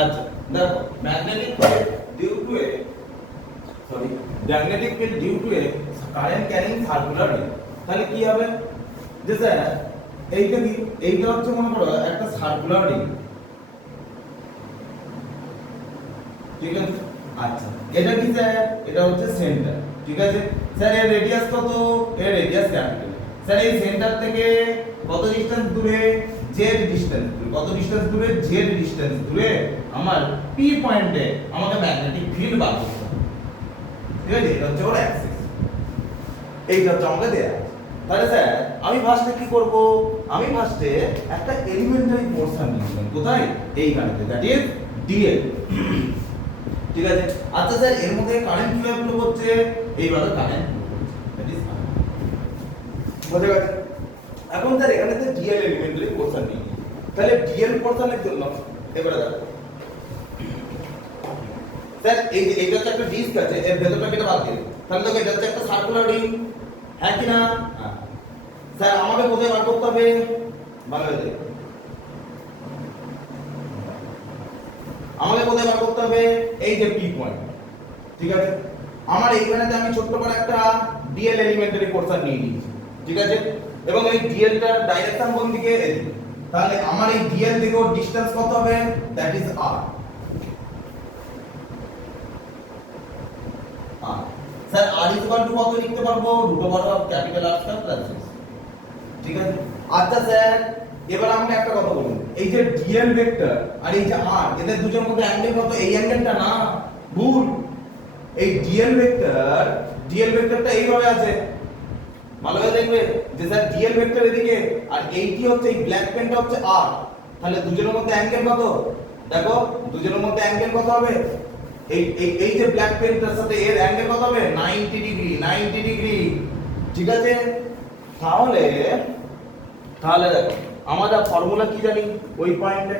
আচ্ছা দেখো magnetic field due to a current carrying circular ring, তাহলে কি হবে যে স্যার এইটা হচ্ছে মনে করো একটা সার্কুলার রিং, ঠিক আছে। আচ্ছা এটা কি স্যার, এটা হচ্ছে সেন্টার, ঠিক আছে স্যার। এর রেডিয়াস কত, এর রেডিয়াস ক্যাপিটাল। স্যার এই সেন্টার থেকে কত ডিসটেন্স দূরে, জেড ডিসটেন্স দূরে, কত ডিসটেন্স দূরে, জেড ডিসটেন্স দূরে আমার পি পয়েন্টে আমাকে ম্যাগনেটিক ফিল্ড বার করতে হবে, ঠিক আছে। এটা হচ্ছে ওর অ্যাক্সিস, এইটা হচ্ছে আমাকে দেয়া আছে। তাহলে স্যার আমি ফার্স্টে কি করব, আমি ফার্স্টে একটা এলিমেন্টারি পোরশন নিলাম, কোথায়, এইখানেতে, দ্যাট ইজ ডিএল, ঠিক আছে। আচ্ছা স্যার এর মধ্যে কারেন্ট কিভাবে ফ্লো করছে, এইভাবে কারেন্ট ফ্লো করছে, দ্যাট ইজ বোঝা গেছে। এখন স্যার এখানে তো ডিএল এলিমেন্টারি পোরশন নিই, তাহলে ডিএল পোরশনের জন্য এবারে দেখো স্যার এইটা হচ্ছে একটা ডিস্ক আছে, এর ভেতরটা কেটে বাদ দিই, তাহলে দেখো এটা হচ্ছে একটা সার্কুলার রিং, হ্যাঁ কি না? হ্যাঁ। স্যার আমাকে কোথায় বার করতে হবে, ভালো হয়েছে, আমাকে কোথায় বার করতে হবে, এই যে পি পয়েন্ট, ঠিক আছে। আমার এইখানেতে আমি ছোট্ট করে একটা ডিএল এলিমেন্টারি পোরশন নিয়ে নিয়েছি, ঠিক আছে। এবং এই ডিএলটার ডাইরেকশন কোন দিকে, এদিকে। তাহলে আমার এই ডিএল থেকে ওর ডিসটেন্স কত হবে, that is R. Sir R equal to কত লিখতে পারবো, root over of capital R square plus S, ঠিক আছে। আচ্ছা স্যার এবার আমাকে একটা কথা বলুন, এই যে ডিএল ভেক্টর আর এই যে আর, এদের দুজনের মধ্যে অ্যাঙ্গেল কত, এই অ্যাঙ্গেলটা না, ভুল। এই ডিএল ভেক্টরটা এইভাবে আছে, ভালো করে দেখবে যে স্যার ডিএল ভেক্টর এদিকে আর এইটি হচ্ছে, এই ব্ল্যাক পেনটা হচ্ছে আর, তাহলে দুজনের মধ্যে অ্যাঙ্গেল কত, দেখো দুজনের মধ্যে অ্যাঙ্গেল কত হবে, এই যে ব্ল্যাক পেনটার সাথে এর অ্যাঙ্গেল কত হবে, 90 ডিগ্রি, 90 ডিগ্রি, ঠিক আছে। তাহলে দেখো আমরা ফর্মুলা কি জানি, ওই পয়েন্টে,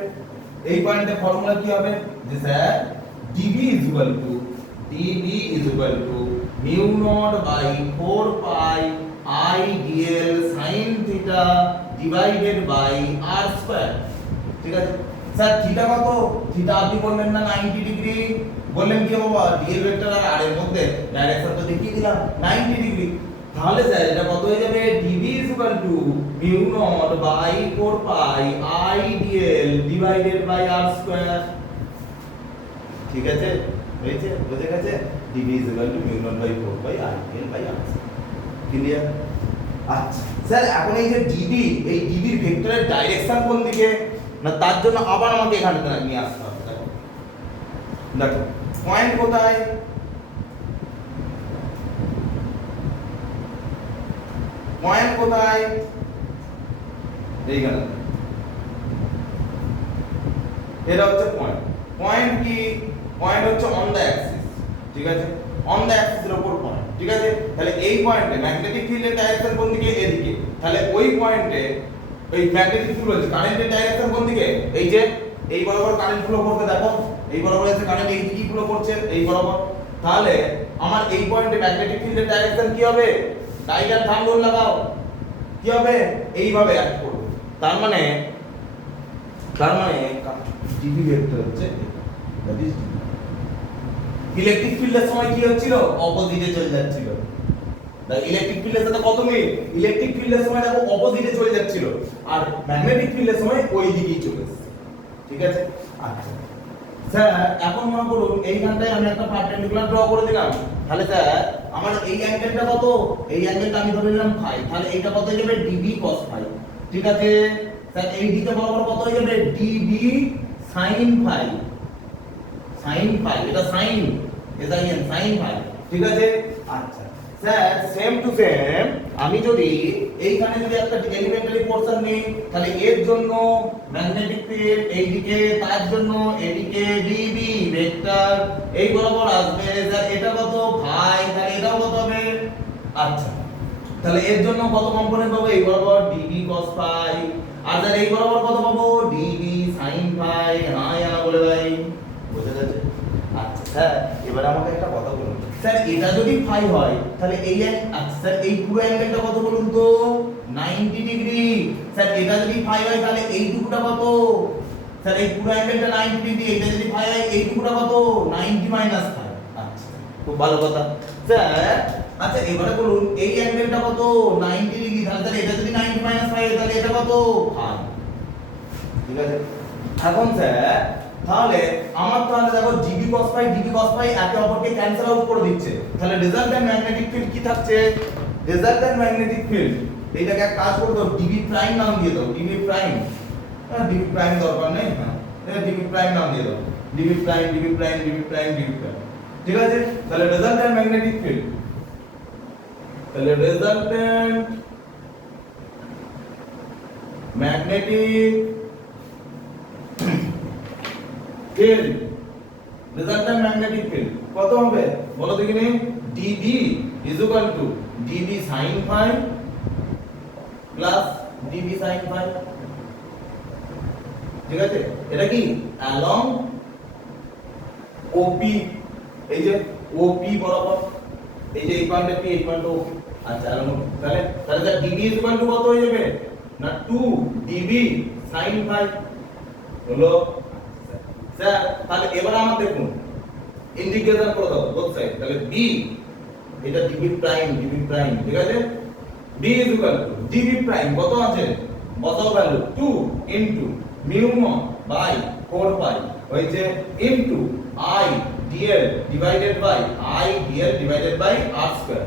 এই পয়েন্টে ফর্মুলা কি হবে, যে sir dB is equal to mu naught by 4 pi I dl sin theta divided by r square, ঠিক আছে। স্যার থিটা কত, থিটা আপনি বললেন না 90 ডিগ্রি, বললেন কি বাবা dl ভেক্টর আর এর মধ্যে ডাইরেকশন তো দেখিয়ে দিলাম 90 ডিগ্রি, তাহলে স্যার এটা কত হয়ে যাবে, dB is equal to mu naught by 4 pi I dl divided by r square, ঠিক আছে, হয়েছে, বুঝে গেছে। dB is equal to mu naught by 4 pi I dl by r square, clear. আচ্ছা স্যার এখন এই যে dB, এই dB এর ভেক্টরের ডাইরেকশন কোন দিকে না, তার জন্য আবার আমাকে এখানে নিয়ে আসতে হবে। দেখো দেখো পয়েন্ট কোথায়, পয়েন্ট কোথায়, এইখানে, এটা হচ্ছে পয়েন্ট। পয়েন্ট কি, পয়েন্ট হচ্ছে অন দ্য অ্যাক্সিস, ঠিক আছে, অন দ্য অ্যাক্সিসের উপর পয়েন্ট, ঠিক আছে। তাহলে এই পয়েন্টে ম্যাগনেটিক ফিল্ডের ডাইরেকশন কোন দিকে, এদিকে, তাহলে ওই পয়েন্টে ওই ম্যাগনেটিক ফিল্ড হচ্ছে কারেন্টের ডাইরেকশন কোন দিকে, এই যে এই বরাবর কারেন্ট ফ্লো করতে, দেখো এই বরাবর এসে কারেন্ট এই দিকে ফ্লো করছে, এই বরাবর, তাহলে আমার এই পয়েন্টে ম্যাগনেটিক ফিল্ডের ডাইরেকশন কি হবে, ডাইরেক্ট থাম্ব রুল লাগাও, কি হবে, এইভাবে অ্যাক্ট করবে। তার মানে ডিবি ভেক্টর হচ্ছে, দ্যাট ইজ ইলেকট্রিক ফিল্ডের সময় কি হচ্ছিল, অপোজিটে চলে যাচ্ছিল, ইলেকট্রিক ফিল্ডের সাথে কত মিল, ইলেকট্রিক ফিল্ডের সময় দেখো অপোজিটে চলে যাচ্ছিল, আর ম্যাগনেটিক ফিল্ডের সময় ওই দিকেই চলে এসেছে, ঠিক আছে। আচ্ছা স্যার এখন মনে করুন এইখানটায় আমি একটা পারপেন্ডিকুলার ড্র করে দিলাম, তাহলে স্যার আমার এই অ্যাঙ্গেলটা কত, এই অ্যাঙ্গেলটা আমি ধরে নিলাম ফাই, তাহলে এইটা কত হয়ে যাবে, ডিবি cos ফাই, ঠিক আছে। স্যার এই দিকে বরাবর কত হয়ে যাবে, dB sin phi, sin phi, এটা sin, এটা sin ফাই, ঠিক আছে। আচ্ছা স্যার সেম টু সেম আমি যদি এইখানে যদি একটা এলিমেন্টারি পোরশন নেই, তাহলে এর জন্য ম্যাগনেটিক ফিল্ড এইদিকে, তার জন্য এদিকে ডিবি ভেক্টর এই বরাবর আসবে, স্যার এটা কত ফাই, তাহলে এটাও কত হবে। আচ্ছা তাহলে এর জন্য কত কম্পোনেন্ট পাবো, এই বরাবর ডিবি cos ফাই, আর স্যার এই বরাবর কত পাবো, ডিবি sin ফাই, হ্যাঁ না বলে ভাই, বুঝে গেছে। আচ্ছা স্যার এবার আমাকে একটা কথা বলুন, স্যার এটা যদি ফাই হয় তাহলে এই, আচ্ছা স্যার এই পুরো অ্যাঙ্গেলটা কত বলুন তো, 90 ডিগ্রি। স্যার এটা যদি ফাই হয় তাহলে এইটুকুটা কত, স্যার এই পুরো অ্যাঙ্গেলটা 90 ডিগ্রি, এটা যদি ফাই হয় এইটুকুটা কত 90 মাইনাস ফাই। আচ্ছা খুব ভালো কথা স্যার। আচ্ছা এবারে বলুন এই অ্যাঙ্গেলটা কত 90 ডিগ্রি, তাহলে এটা যদি 90 মাইনাস ফাই হয় তাহলে এটা কত ফাই। ঠিক আছে এখন স্যার তাহলে আমার তাহলে দেখো ডিবি cos ফাই একে অপরকে ক্যান্সেল আউট করে দিচ্ছে, তাহলে রেজাল্ট্যান্ট ম্যাগনেটিক ফিল্ড কি থাকছে? রেজাল্ট্যান্ট ম্যাগনেটিক ফিল্ড এটাকে এক কাজ করে দাও, ডিবি প্রাইম নাম দিয়ে দাও, ডিবি প্রাইম। ডিবি প্রাইম দরকার নেই, হ্যাঁ এটা ডিবি প্রাইম নাম দিয়ে দাও, dB prime dB prime dB prime dB prime. ঠিক আছে তাহলে রেজাল্ট্যান্ট ম্যাগনেটিক ফিল্ড, তাহলে resultant magnetic field, resultant magnetic field কত হবে বলো দেখিনি? DB is equal to dB sin phi plus dB sin phi. ঠিক আছে এটা কি অ্যালং ওপি, এই যে ওপি বরাবর, এই যে এই পয়েন্টে পি এই পয়েন্টে ওপি। আচ্ছা তাহলে তাহলে ডিবি ইজ ইকুয়াল টু কত হয়ে যাবে না 2 ডিবি sin ফাই হলো। স্যার তাহলে এবার আমার দেখুন ইন্টিগ্রেশন করে দাও বোথ সাইড, তাহলে বি এটা ডিবি প্রাইম, ঠিক আছে B is equal to dB prime কত আছে বসাও value 2 into mu naught by 4 pi হয়েছে into I dl divided by R square,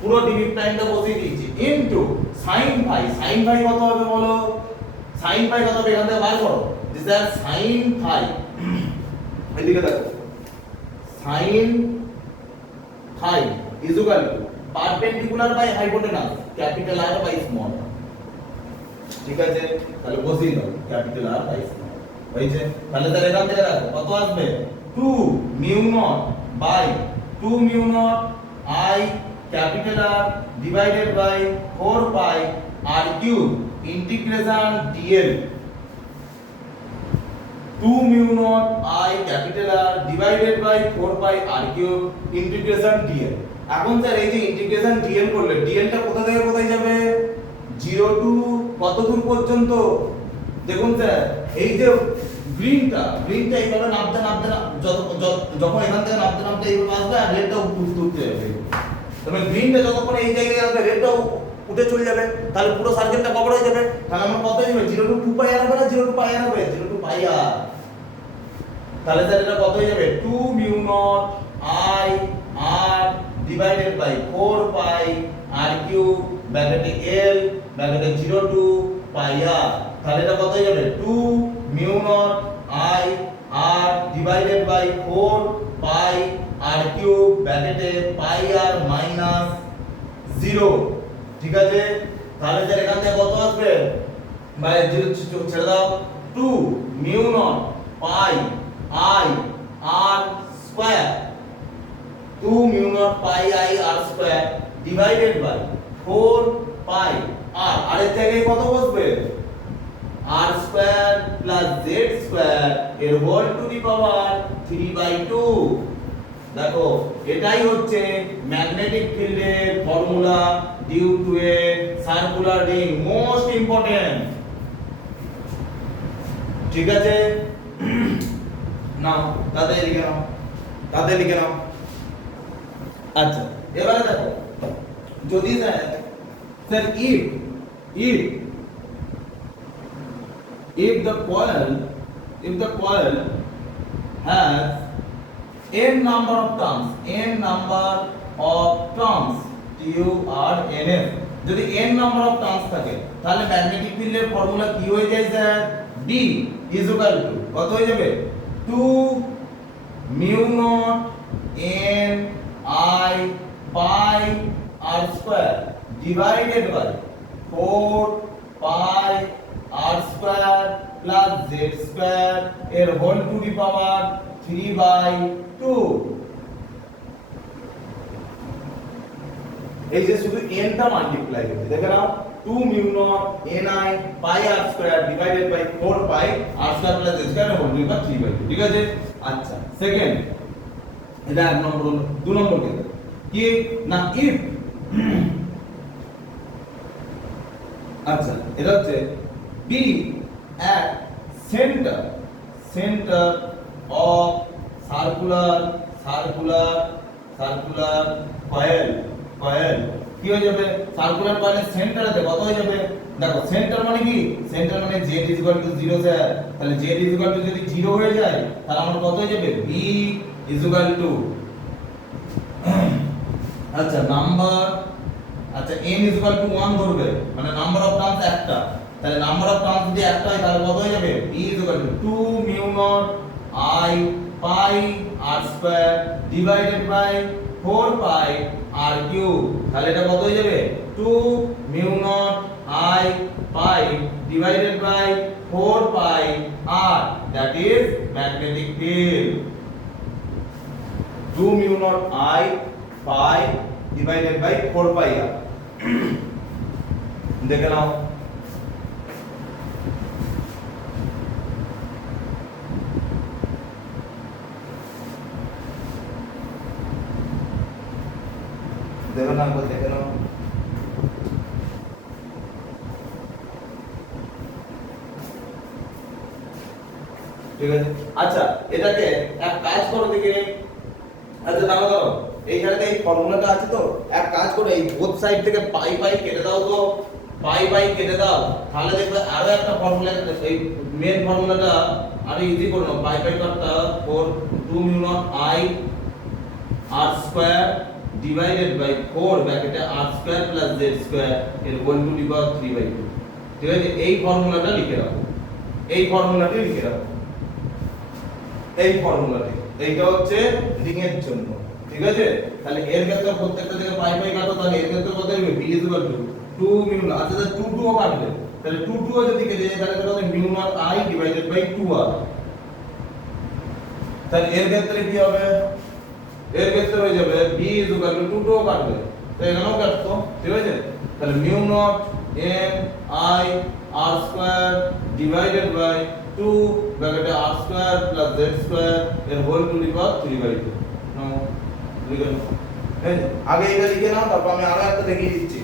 পুরো ডিবি প্রাইমটা বসিয়ে দিয়েছি ইনটু sin ফাই কত হবে বলো? sin ফাই কত হবে এখান থেকে বার করো। দিস আর sin ফাই, এদিকে দেখো sin phi is equal to perpendicular by hypotenuse capital R by small. ঠিক আছে তাহলে বসিয়ে দাও ক্যাপিটাল আর বাই স্মল হয়েছে। তাহলে তাহলে এখান থেকে দেখো কত আসবে 2 mu naught by 2 mu naught I capital R divided by 4 pi R cube integration dl 2 mu naught I capital R divided by 4 pi R cube integration dl. এখন sir এই যে ইন্টিগ্রেশন ডিএল করলে ডিএলটা কোথা থেকে কোথায় যাবে? 0 টু কত দূর পর্যন্ত? দেখুন স্যার এই যে গ্রিনটা এইভাবে নামতে যখন এখান থেকে নামতে এইভাবে আসবে আর রেডটা উঠতে যাবে, তবে গ্রিনটা যতক্ষণ এই জায়গায় আসবে রেডটাও উঠে চলে যাবে, তাহলে পুরো সার্কেলটা কভার হয়ে যাবে। তাহলে আমরা কত যাবে 0 টু 2 পাই আর হবে না 0 টু পাই আর হবে 0 টু পাই আর। তাহলে স্যার এটা কত হয়ে যাবে 2 mu naught I r divided by 4 pi R cube ব্র্যাকেটে এল ব্র্যাকেটে 0 টু পাই আর। তাহলে এটা কত হয়ে যাবে 2 mu naught I r divided by 4 pi R cube ব্র্যাকেটে পাই আর মাইনাস 0। ঠিক আছে তাহলে স্যার এখান থেকে কত আসবে? বাই 0 ছেড়ে দাও 2 mu naught pi I R square 2 mu naught pi I R square divided by 4 pi R এর জায়গায় কত বসবে R square plus Z square এর হোল টু দি পাওয়ার 3/2। দেখো এটাই হচ্ছে ম্যাগনেটিক ফিল্ডের formula due to a circular ring, most important. ঠিক আছে নাও তাতে লিখে নাও। আচ্ছা এবারে দেখো যদি sir if the coil has n number of turns TURNS, যদি n number of turns থাকে তাহলে ম্যাগনেটিক ফিল্ডের ফর্মুলা কি হয়ে যায় sir? B is equal to কত হয়ে যাবে 2 mu naught n I pi r square divided by 4 pi r square plus z square এর হোল টু দি পাওয়ার 3/2। এই যে শুধু n টা মাল্টিপ্লাই হচ্ছে দেখে নাও 2 mu naught ni pi r square divided by 4 pi r square plus z square এর whole to the power 3/2। ঠিক আছে আচ্ছা সেকেন্ড এটা এক নম্বর হলো। 2 নম্বর কি না if আচ্ছা এটা হচ্ছে B at center center of circular coil কি হয়ে যাবে সার্কুলার কয়েলের সেন্টারেতে কত হয়ে যাবে দেখো সেন্টার মানে কি সেন্টার মানে z 0 স্যার তাহলে z যদি 0 হয়ে যায় তাহলে আমার কত হয়ে যাবে b আচ্ছা নাম্বার আচ্ছা n 1 ধরবে মানে নাম্বার অফ টার্মস একটা তাহলে নাম্বার অফ টার্মস যদি একটা হয় তাহলে কত হয়ে যাবে b 2 mu naught I pi r square divided by 4 pi r cube তাহলে এটা কত হয়ে যাবে 2 mu naught I pi divided by 4 pi r that is magnetic field 2 mu naught I pi divided by 4 pi r দেখে নাও দেখো না দেখে নাও ঠিক আছে আচ্ছা এটাকে এক কাজ করো দেখে আচ্ছা দাঁড়াও দাঁড়াও এইখানে এই ফর্মুলাটা আছে তো এক কাজ করো এই বোথ সাইড থেকে পাই কেটে দাও তো পাই কেটে দাও তাহলে দেখবে আরো একটা ফর্মুলা এই মেন ফর্মুলাটা আরো ইজি করে নাও পাই কাটটা 2 mu naught I r square divided by 4 ব্র্যাকেটে r square plus z square এর হোল টু দি পাওয়ার 3/2 ঠিক আছে এই ফর্মুলাটা লিখে রাখো এই ফর্মুলাটি লিখে রাখো এই ফর্মুলাটি এইটা হচ্ছে রিং এর জন্য ঠিক আছে তাহলে এর ক্ষেত্রে প্রত্যেকটা থেকে পাই কাটো তাহলে এর ক্ষেত্রে কত হবে b 2 মিউ নট আচ্ছা 2 ও কাটবে তাহলে 2 ও যদি কেটে যায় তাহলে কত হবে mu naught I divided by 2r তাহলে এর ক্ষেত্রে কি হবে এর ক্ষেত্রে হয়ে যাবে b 2 ও কাটবে তো এখানেও কাটতো ঠিক আছে তাহলে mu naught n I r square divided by 2 ব্র্যাকেটে r square plus z square এর হোল টু দি পাওয়ার 3/2 নাও লিখে নাও এই আগে এটা লিখে নাও তারপর আমি আরো একটা দেখিয়ে দিচ্ছি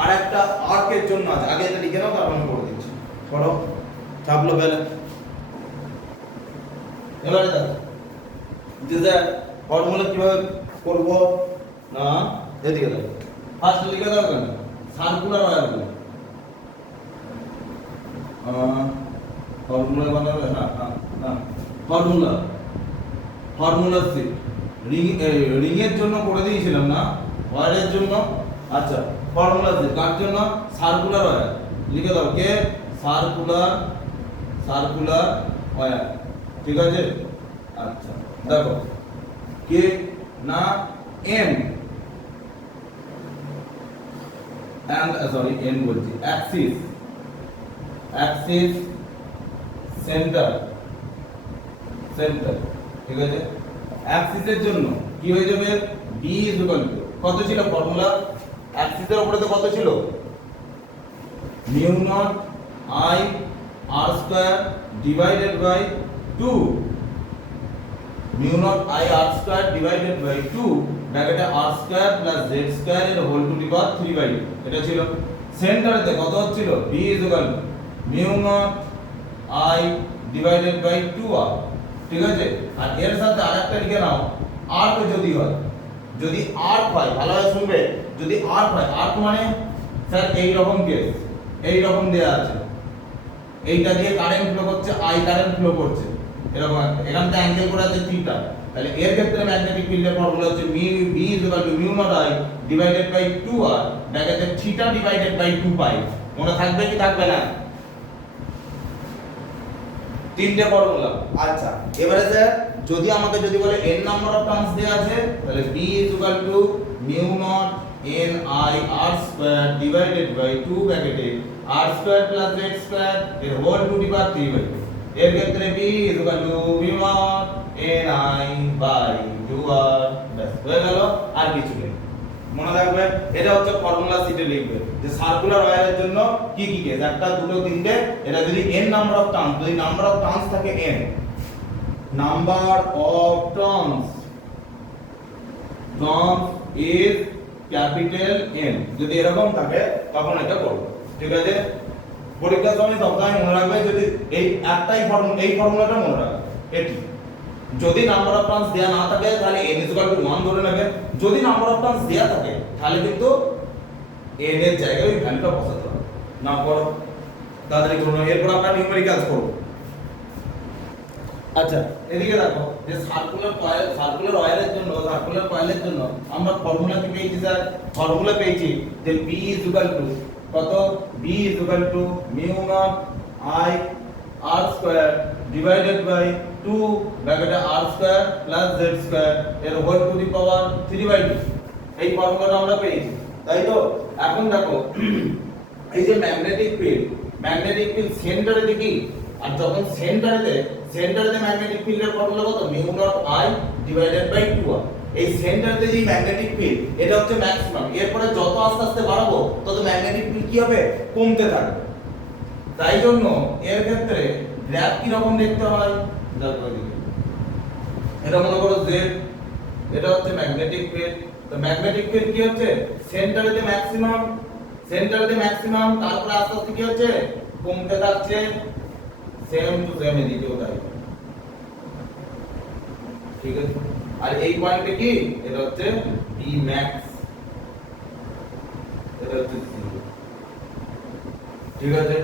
আর একটা আর্ক এর জন্য আছে আগে এটা লিখে নাও তারপর আমি করে দিচ্ছি পড়ো চাপলো পেলে এবারে দেখো যে ফর্মুলা কিভাবে করব না এদিকে দেখো ফার্স্ট লিখে দাও কেন সার্কুলার ওয়্যারগুলো ফর্মুলা বানাবে না ফর্মুলা সি রিং এর জন্য করে দিয়েছিলাম না ওয়্যারের জন্য আচ্ছা ফর্মুলা সি কার জন্য সার্কুলার ওয়্যার লিখে দাও কে সার্কুলার ওয়্যার ঠিক আছে আচ্ছা দেখো কে না এম and sorry n বলছি axis center ঠিক আছে axis এর জন্য কি হয়ে যাবে b কত ছিল ফর্মুলা axis এর উপরে তো কত ছিল mu naught I r square divided by 2 mu naught I r square divided by 2 ব্র্যাকেটে r square plus z square এর হোল টু দি পাওয়ার 3/2 এটা ছিল সেন্টারেতে কত হচ্ছিল b mu naught I divided by 2r ঠিক আছে আর এর সাথে আরেকটা লিখে নাও r তো যদি r হয় ভালোভাবে শুনবে যদি r হয় r মানে স্যার এই রকম কেস এই রকম দেয়া আছে এইটা দিয়ে কারেন্ট ফ্লো করছে I কারেন্ট ফ্লো করছে এরকম এখানটা অ্যাঙ্গেল করে আছে থিটা তাহলে এর ক্ষেত্রে ম্যাগনেটিক ফিল্ডের ফর্মুলা হচ্ছে b mu naught I divided by 2r ব্র্যাকেটে থিটা ডিভাইডেড বাই 2 পাই মনে থাকবে কি থাকবে না তিনটে ফর্মুলা আচ্ছা এবারে স্যার যদি আমাকে যদি বলে n নাম্বার অফ টার্মস দেয়া আছে তাহলে b mu naught n I r square divided by 2 ব্র্যাকেটে r square plus z square এর হোল টু দি পাওয়ার 3/2 এর ক্ষেত্রে b mu naught n I by 2r ব্যাস হয়ে গেল আর কিছু নেই মনে রাখবে এটা হচ্ছে ফর্মুলা শীটে লিখবে যে সার্কুলার ওয়্যারের জন্য কি কি কেস একটা দুটো তিনটে এটা যদি n নাম্বার অফ টার্মস যদি নাম্বার অফ টার্মস থাকে n number of terms is capital N যদি এরকম থাকে তখন এটা করব ঠিক আছে পরীক্ষার সময় সবসময় মনে রাখবে, যদি এই একটাই ফর্মুলা, এই ফর্মুলাটা মনে রাখবে, এটি যদি নাম্বার অফ টার্নস দেয়া না থাকে তাহলে n 1 ধরে নেবে, যদি নাম্বার অফ টার্নস দেয়া থাকে তাহলে কিন্তু n এর জায়গায় ওই ভ্যালুটা বসাতে হবে। না করো তাড়াতাড়ি করো, এরপর আমরা নিউমেরিক্যালস করব। আচ্ছা এদিকে দেখো, যে সার্কুলার কয়েলের জন্য আমরা ফর্মুলা কি পেয়েছি স্যার? ফর্মুলা পেয়েছি যে B কত? B mu naught I r square divided by 2 ব্র্যাকেটে r square plus z square এর হোল টু দি পাওয়ার 3/2। এই ফর্মুলাটা আমরা পেয়েছি, তাই তো? এখন দেখো এই যে ম্যাগনেটিক ফিল্ড সেন্টারে দেখি, আর যখন সেন্টারে ম্যাগনেটিক ফিল্ডের ফর্মুলা কত? Mu naught I divided by 2r। এই সেন্টারে যে ম্যাগনেটিক ফিল্ড, এটা হচ্ছে ম্যাক্সিমাম। এরপরে যত আস্তে আস্তে বাড়াবো তত ম্যাগনেটিক ফিল্ড কি হবে? কমতে থাকবে। তাই জন্য এর ক্ষেত্রে গ্রাফ কি রকম দেখতে হয়? দেখো এদিকে, এটা মনে করো z, এটা হচ্ছে ম্যাগনেটিক ফিল্ড। তো ম্যাগনেটিক ফিল্ড কি হচ্ছে? সেন্টারে ম্যাক্সিমাম, তারপরে আস্তে আস্তে কি হচ্ছে? কমতে থাকছে। সেম টু সেম এদিকেও তাই, ঠিক আছে? আর এই পয়েন্টে কি? এটা হচ্ছে B max, এটা হচ্ছে 0, ঠিক আছে?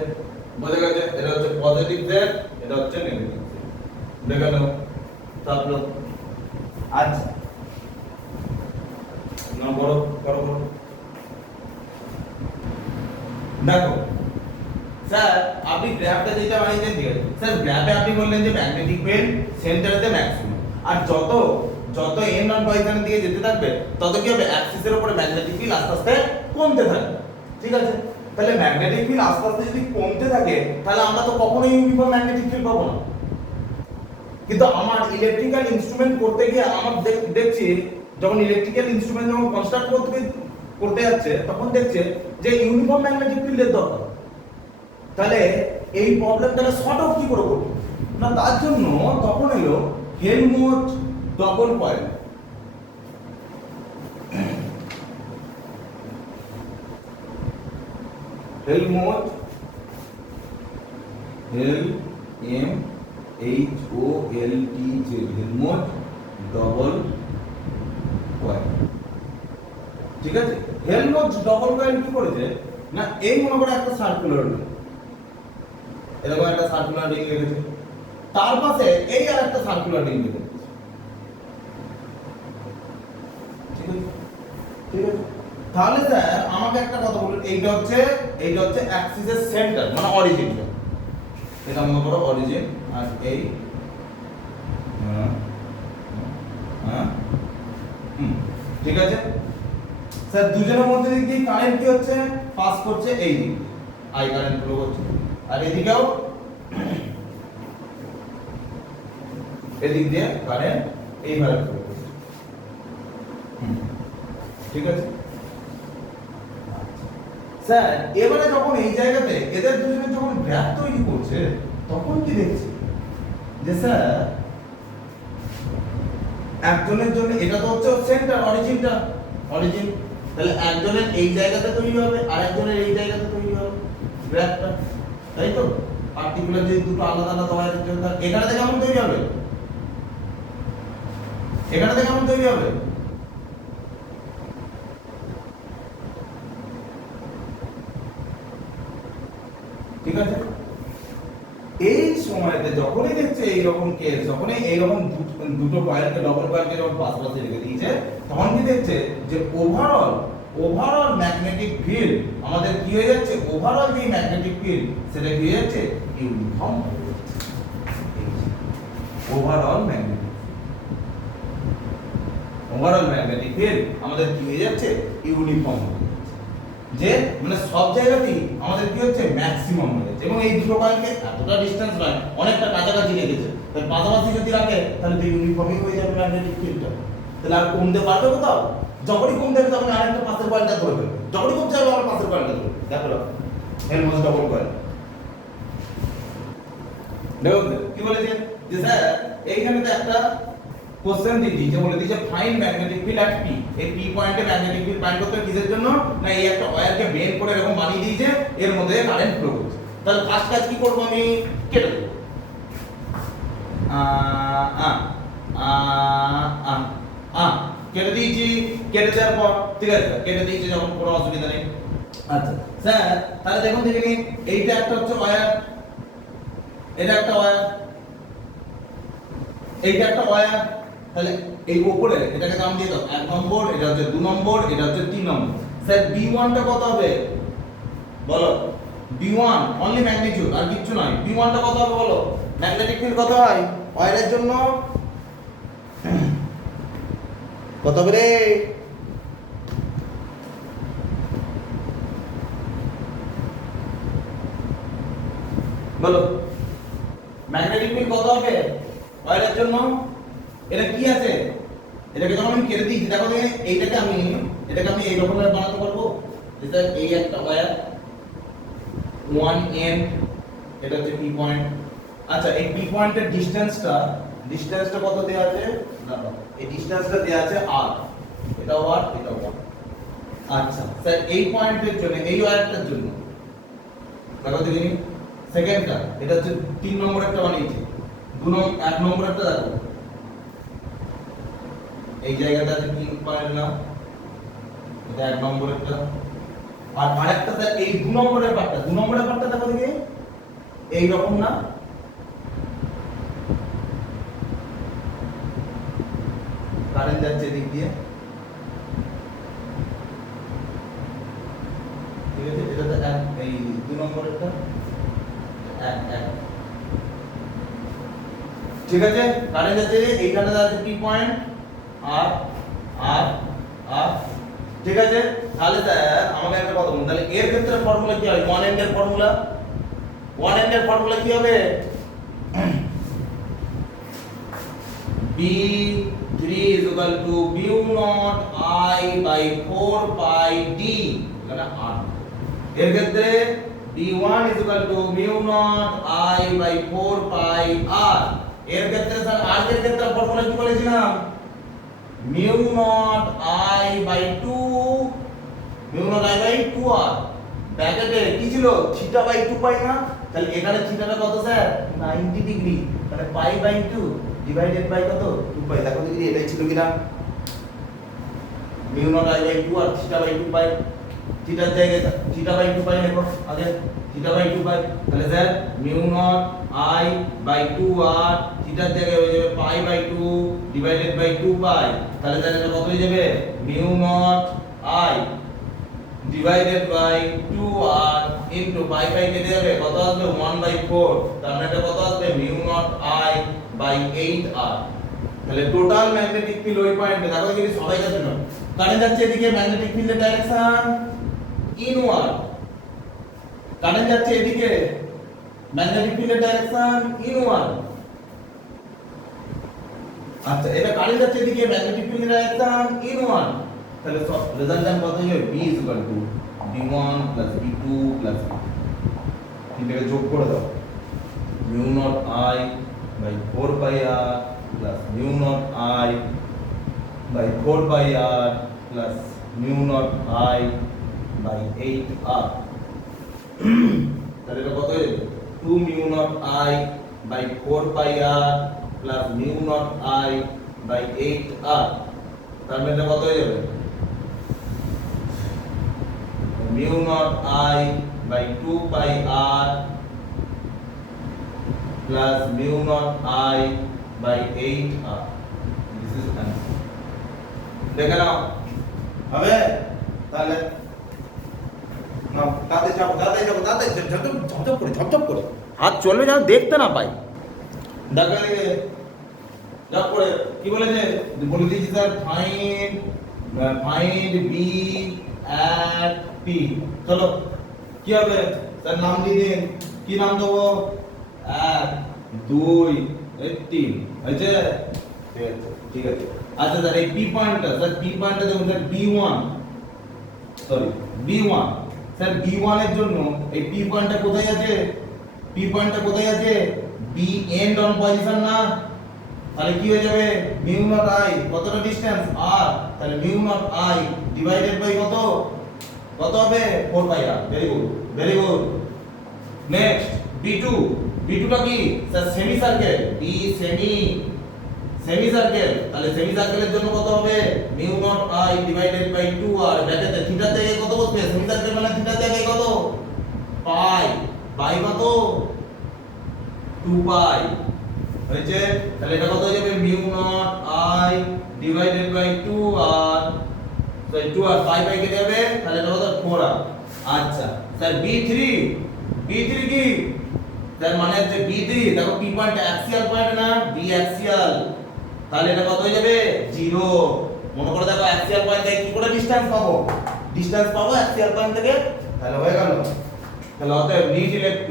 বোঝা গেছে? এটা হচ্ছে পজিটিভ z, এটা হচ্ছে নেগেটিভ z। দেখে নাও সব লোক। আচ্ছা না বড় দেখো স্যার, আপনি গ্রাফটা যেটা বানিয়েছেন ঠিক আছে স্যার, গ্রাফে আপনি বললেন যে ম্যাগনেটিক ফিল্ড সেন্টারেতে ম্যাক্সিমাম, আর যত n নট পজিশনের দিকে যেতে থাকবে তত কি হবে? অ্যাক্সিসের উপরে ম্যাগনেটিক ফিল্ড আস্তে আস্তে কমতে থাকবে, ঠিক আছে? তাহলে ম্যাগনেটিক ফিল্ড আস্তে আস্তে যদি কমতে থাকে তাহলে আমরা তো কখনোই ইউনিফর্ম ম্যাগনেটিক ফিল্ড পাবো না। কিন্তু আমার ইলেকট্রিক্যাল ইনস্ট্রুমেন্ট করতে গিয়ে আমার দেখছি, যখন ইলেকট্রিক্যাল ইনস্ট্রুমেন্ট যখন কনস্ট্রাক্ট করতে যাচ্ছে তখন দেখছে যে ইউনিফর্ম ম্যাগনেটিক ফিল্ডের দরকার। তাহলে এই প্রবলেমটাকে সর্ট আউট কি করে করব না? তার জন্য তখন এলো Helmholtz double coil. Helmholtz, HOLTZ, Helmholtz double coil, ঠিক আছে? হেলমহোল্টজ ডবল কয়েল কি করেছে না, এই মনে করে একটা সার্কুলার রিং, এরকম একটা সার্কুলার রিং রেখেছে, তার পাশে এই আর একটা সার্কুলার রিং রেখেছে, ঠিক আছে? তাহলে স্যার আমাকে একটা কথা বলুন, এইটা হচ্ছে অ্যাক্সিসের সেন্টার মানে অরিজিনটা, এটা মনে করো অরিজিন, আর এই ঠিক আছে স্যার? দুজনের মধ্যে দিক দিয়ে কারেন্ট কি হচ্ছে? পাস করছে এই দিক দিয়ে, আই কারেন্ট ফ্লো করছে, আর এদিকেও এদিক দিয়ে কারেন্ট এইভাবে ফ্লো করছে, ঠিক আছে স্যার? এবারে যখন এই জায়গাতে এদের দুজনের যখন গ্রাফ তৈরি করছে তখন কি দেখছে যে স্যার একজনের জন্য এটা তো হচ্ছে সেন্টার, অরিজিন, তাহলে একজনের এই জায়গাতে তৈরি হবে আর একজনের এই জায়গাতে তৈরি হবে গ্রাফটা, তাই তো? পার্টিকুলার যে দুটো আলাদা আলাদা ওয়্যারের জন্য এখানে থেকে কেমন তৈরি হবে? ঠিক আছে? এই সময়তে যখনই দেখছে এইরকম কেস, যখনই এইরকম দুটো কয়েলকে ডবল কয়েলকে যখন পাশাপাশি রেখে দিয়েছে তখন কি দেখছে যে ওভারঅল ম্যাগনেটিক ফিল্ড আমাদের কি হয়ে যাচ্ছে? ওভারঅল যে ম্যাগনেটিক ফিল্ড সেটা কি হয়ে যাচ্ছে? ইউনিফর্ম হয়ে যাচ্ছে। ওভারঅল ম্যাগনেটিক ফিল্ড আমাদের কি হয়ে যাচ্ছে? ইউনিফর্ম হয়ে যাচ্ছে, যে মানে সব জায়গাতেই আমাদের কি হচ্ছে? ম্যাক্সিমাম হয়ে যাচ্ছে। এবং এই দুটো কয়েলকে এতটা ডিসটেন্স নয়, অনেকটা কাছাকাছি রেখেছে, তাই পাশাপাশি যদি রাখে তাহলে তো ইউনিফর্মই হয়ে যাবে ম্যাগনেটিক ফিল্ডটা। তাহলে আর কমতে পারবে কোথাও? যখনই কমতে হবে তখন আরেকটা পাশের কয়েলটা ধরবে, যখনই কমতে হবে আবার পাশের কয়েলটা ধরবে। দেখো হেলমহোল্টজ ডবল কয়েল। দেখো কি বলেছে যে স্যার এইখানে তো একটা কোশ্চেন দিয়েছে, বলে দিয়েছে find magnetic field at P। এই P পয়েন্টে ম্যাগনেটিক ফিল্ড ফাইন্ড করতে কিসের জন্য? না এই একটা ওয়্যারকে বেন্ড করে এরকম বানিয়ে দিয়েছে, এর মধ্যে কারেন্ট ফ্লো করছে। তাহলে ফার্স্ট কাজ কি করব আমি কেটে দেব আ আ আ আ আ কেটে দিয়েছি কেটে দেওয়ার পর ঠিক আছে কেটে দিয়েছি যখন কোনো অসুবিধা নেই আচ্ছা স্যার তাহলে দেখুন দেখে নিন এইটা একটা হচ্ছে ওয়্যার এটা একটা ওয়্যার এইটা একটা ওয়্যার তাহলে এই উপরে এটাকে নাম দিয়ে দাও 1 নম্বর এটা হচ্ছে 2 নম্বর এটা হচ্ছে 3 নম্বর স্যার B1 টা কত হবে বলো B1 অনলি ম্যাগনিটিউড আর কিছু নয় B1 টা কত হবে বলো ম্যাগনেটিক ফিল্ড কত হয় ওয়্যারের জন্য কত হবে রে বলো ম্যাগনেটিক ফিল্ড কত হবে ওয়্যারের জন্য এটা কি আছে এটাকে যখন আমি কেটে দিই দেখো এটাকে আমি এই রকমের বানাতে পারবো যেটা এই একটা ওয়্যার 1n এটা হচ্ছে পি পয়েন্ট আচ্ছা এই পি পয়েন্টের ডিসটেন্সটা কত দেয়া আছে দেখো এই ডিসটেন্সটা দেয়া আছে r এটা r এটা r আচ্ছা স্যার এই পয়েন্টের জন্য এই ওয়্যারটার জন্য দেখো দেখি সেকেন্ডটা এটা হচ্ছে 3 নম্বর একটা বানিয়েছি 1 নম্বর একটা দেখো এই জায়গাটা আছে কি পয়েন্ট না এটা 1 নম্বর একটা আর আরেকটা স্যার এই 2 নম্বরের পার্টটা দেখো দেখি এই রকম না কারেন্ট যাচ্ছে দিক দিয়ে ঠিক আছে এটা তো এই 2 নম্বরেরটা এক ঠিক আছে কারেন্ট যাচ্ছে এইখানে আছে পি পয়েন্ট আর আর আর ঠিক আছে তাহলে স্যার আমাকে একটা কথা বলুন তাহলে এর ক্ষেত্রে ফর্মুলা কি হয় 1n এর ফর্মুলা কি হবে B3 is equal to mu naught I by 4 pi d এখানে r এর ক্ষেত্রে B1 is equal to mu naught I by 4 pi r এর ক্ষেত্রে স্যার r এর ক্ষেত্রে ফর্মুলা কি বলেছিলাম mu naught I by 2r ব্র্যাকেটে কি ছিল থিটা বাই 2 পাই না তাহলে এখানে থিটাটা কত স্যার 90 ডিগ্রি মানে পাই বাই 2 ডিভাইডেড বাই কত 2 পাই দেখো দেখি এটাই ছিল কিনা mu naught I by 2 আর থিটা বাই 2 পাই থিটার জায়গায় থিটা বাই 2 পাই দেখো আগে থিটা বাই 2 পাই তাহলে sir mu naught I by 2r থিটার জায়গায় হয়ে যাবে পাই বাই 2 ডিভাইডেড বাই 2 পাই তাহলে স্যার এটা কত হয়ে যাবে mu naught I divided by 2r into pi pi কেটে যাবে কত আসবে 1/4 তার মানে এটা কত আসবে mu naught I by 8r তাহলে টোটাল ম্যাগনেটিক ফিল্ড ওই পয়েন্টে দেখো যদি সবাই যাচ্ছে না কারেন্ট যাচ্ছে এদিকে ম্যাগনেটিক ফিল্ডের ডাইরেকশন ইনওয়ার্ড কারেন্ট যাচ্ছে এদিকে ম্যাগনেটিক ফিল্ডের ডাইরেকশন ইনওয়ার্ড আচ্ছা এটা কারেন্ট যাচ্ছে এদিকে ম্যাগনেটিক ফিল্ডের ডাইরেকশন ইনওয়ার্ড তাহলে রেজাল্ট্যান্ট কত হবে b b1 b2 এটাকে যোগ করে দাও mu naught I by 4 pi r plus mu naught I by 4 pi r plus mu naught I by 8r তাহলে এটা কত হবে 2 mu naught I by 4 pi r plus mu naught I by 8r তার মানে এটা কত হয়ে যাবে mu naught I by 2 pi r plus mu naught I by 8r this is answer দেখে নাও হবে তাহলে নাও তাতে যাও ঝপঝপ করে হাত চলবে যেন দেখতে না পাই দেখা লেগে যাও করে কি বলেছে বলে দিয়েছি sir find B at p চলো কি হবে স্যার নাম দিয়ে দিন কি নাম দেবো 1 2 3 হয়েছে ঠিক আছে আচ্ছা স্যার এই p পয়েন্টটা স্যার p পয়েন্টটা দেখুন sir b1 sorry b1 sir b1 এর জন্য এই p পয়েন্টটা কোথায় আছে p পয়েন্টটা কোথায় আছে b end on position না তাহলে কি হয়ে যাবে mu naught I কতটা ডিসটেন্স r তাহলে mu naught I divided by কত হবে 4 pi r very good next B2, B2টা কি sir semi circle, B semi circle, তাহলে সেমি সার্কেলের জন্য কত হবে mu naught I divided by 2 r ব্র্যাকেটে থিটা থেকে কত বসবে, সেমি সার্কেল মানে থিটা থেকে কত পাই, পাই কত 2 পাই হয়েছে, তাহলে এটা কত হয়ে যাবে mu naught I divided by 2 r তাই 2 আর পাই পাই কেটে যাবে, তাহলে এটা কত 4 আর। আচ্ছা স্যার B3 কি তার মানে হচ্ছে B3 দেখো P পয়েন্ট অ্যাক্সিয়াল পয়েন্ট না বি অ্যাক্সিয়াল, তাহলে এটা কত হয়ে যাবে 0। মনে করে দেখো অ্যাক্সিয়াল পয়েন্ট থেকে কি করে ডিসটেন্স পাবো অ্যাক্সিয়াল পয়েন্ট থেকে, তাহলে হয়ে গেল, তাহলে অতএব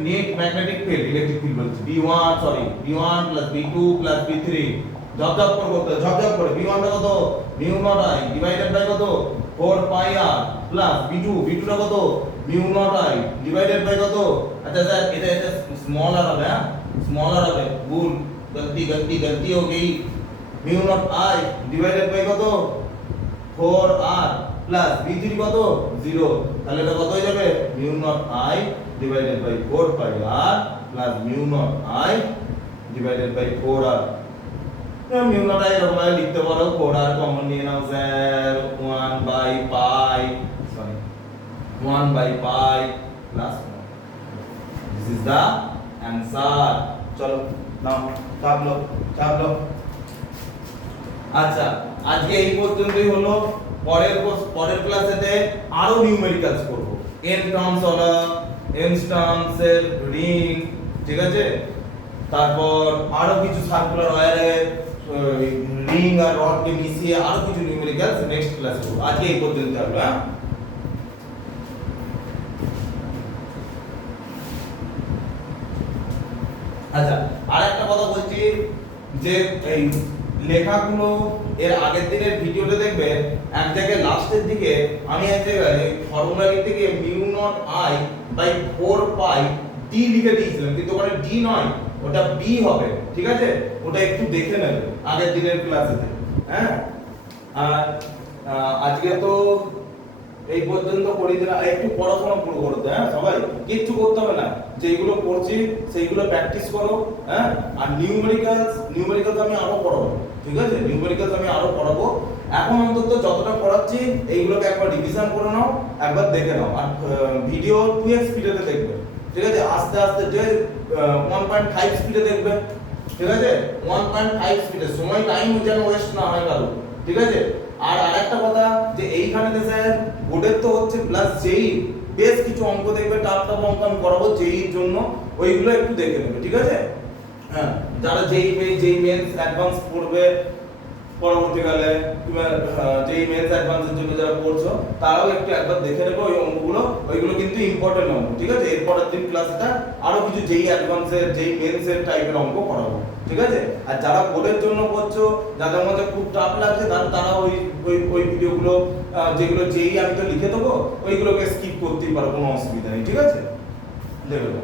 net magnetic field electric field বলছি B1 plus B2 plus B3 ঝপঝপ করে B1 টা কত mu naught I divided by কত 4 পাই আর প্লাস B2 টা কত mu naught I divided by কত, अच्छा सर এটা स्मॉल আর হবে, হ্যাঁ स्मॉल আর হবে, ভুল गलती हो गई, mu naught I divided by কত 4 আর প্লাস B3 কত 0, তাহলে এটা কত হয়ে যাবে mu naught I divided by 4 pi r plus mu naught I divided by 4 r, mu naught I এরকম ভাবে লিখতে পারো 4 আর কমন নিয়ে নাও sir 1 by pi plus 1, this is the answer. চলো নাও চাপ লো। আচ্ছা আজকে এই পর্যন্তই হলো, পরের ক্লাসেতে আরো নিউমেরিক্যালস করব, n টার্মস এর রিং, ঠিক আছে, তারপর আরো কিছু সার্কুলার ওয়্যারে রিং আর রডকে মিশিয়ে আরো কিছু নিউমেরিক্যালস নেক্সট ক্লাসে করব। আজকে এই পর্যন্ত থাকলো, হ্যাঁ। আচ্ছা আরেকটা কথা বলছি যে এই লেখাগুলো এর আগের দিনের ভিডিওতে দেখবে এক জায়গায় লাস্টের দিকে আমি এক জায়গায় ফর্মুলা লিখতে গিয়ে mu naught I by 4 pi D লিখে দিয়েছিলাম, কিন্তু ওখানে ডি নয় ওটা বি হবে, ঠিক আছে, ওটা একটু দেখে নেবে আগের দিনের ক্লাসেতে, হ্যাঁ। আর আজকে তো এই পর্যন্ত করে দিলাম, একটু পড়াশোনা পুরো করতে, হ্যাঁ সবাই কিচ্ছু করতে হবে না, যেগুলো পড়ছি সেইগুলো প্র্যাকটিস করো, হ্যাঁ। আর নিউমেরিক্যালস আমি আরো পড়াবো, ঠিক আছে, নিউমেরিক্যালস আমি আরো পড়াবো, এখন অন্তত যতটা পড়াচ্ছি এইগুলোকে একবার রিভিশন করে নাও, একবার দেখে নাও, আর ভিডিও 2x স্পিডেতে দেখবে, ঠিক আছে, আস্তে আস্তে যে 1.5 স্পিডে দেখবে, ঠিক আছে, 1.5 স্পিডে, সময় টাইম যেন ওয়েস্ট না হয় কারো, ঠিক আছে। আর আরেকটা কথা যে এইখানে স্যার বোর্ডের তো হচ্ছে প্লাস জেই বেশ কিছু অঙ্ক দেখবে, টাফ অঙ্ক আমি করাবো জেইর জন্য, ওইগুলো একটু দেখে নেবে, ঠিক আছে, হ্যাঁ। যারা জেই মেন্স অ্যাডভান্স পড়বে পরবর্তীকালে, কিংবা জেই মেন্স অ্যাডভান্সের জন্য যারা পড়ছো তারাও একটু একবার দেখে নেবে ওই অঙ্কগুলো, ওইগুলো কিন্তু ইম্পর্টেন্ট অঙ্ক, ঠিক আছে। এরপরের দিন ক্লাসটা আরো কিছু জেই অ্যাডভান্সের জেই মেন্সের টাইপের অঙ্ক করাবো, ঠিক আছে। আর যারা বোর্ডের জন্য পড়ছো, যাদের মধ্যে খুব টাফ লাগছে তারা ওই ভিডিওগুলো যেগুলো জেই আমি তো লিখে দেবো ওইগুলোকে স্কিপ করতেই পারো, কোনো অসুবিধা নেই, ঠিক আছে, দেখো।